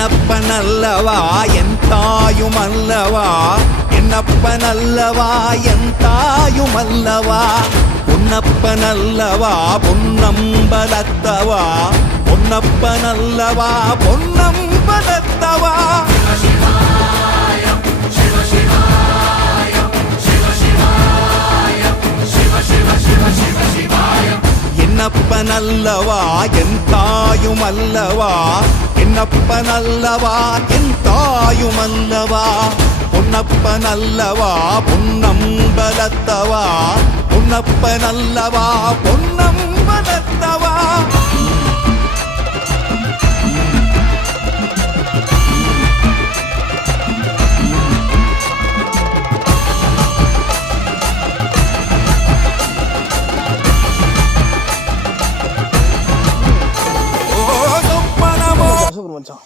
என்னப்பனல்லவா என் தாயுமல்லவா, என்னப்பனல்லவா என் தாயுமல்லவா, பொன்னப்பனல்லவா பொன்னம்பலத்தவா, பொன்னப்பனல்லவா பொன்னம்பலத்தவா. என்னப்பனல்லவா என் தாயுமல்லவா, என்னப்பனல்லவா என் தாயுமல்லவா, பொன்னப்பனல்லவா பொன்னம்பலத்தவா, பொன்னப்பனல்லவா பொன்னம்பலத்தவா. Super மச்சான்.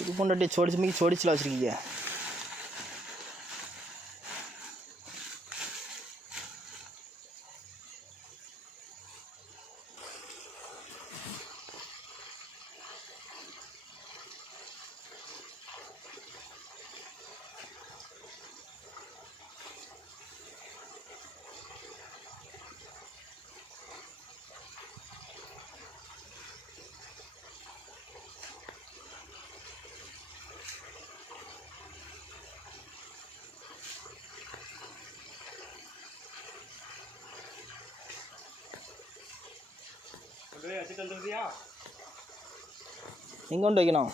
இது பொண்டாட்டி சோடிச்சுல வச்சிருக்கீங்க. எங்கே கொண்டு வைக்கணும்?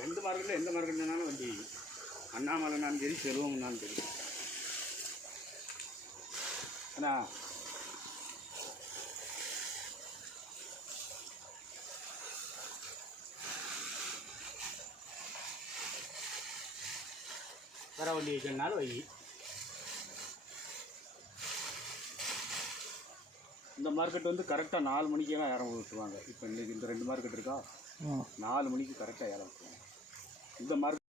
2 மார்க்கெட்டில் எந்த மார்க்கெட்னாலும் வண்டி, அண்ணாமலைனாலும் சரி செல்வம்னாலும் சரி. அண்ணா வர வண்டி வைக்கணுனாலும் வை. இந்த மார்க்கெட் வந்து கரெக்டாக 4 மணிக்கெல்லாம் ஏற விட்டுருவாங்க. இப்போ இன்றைக்கி இந்த 2 மார்க்கெட் இருக்கா, 4 மணிக்கு கரெக்டாக ஏற விட்டுருவாங்க. இந்த மார்க்கெட்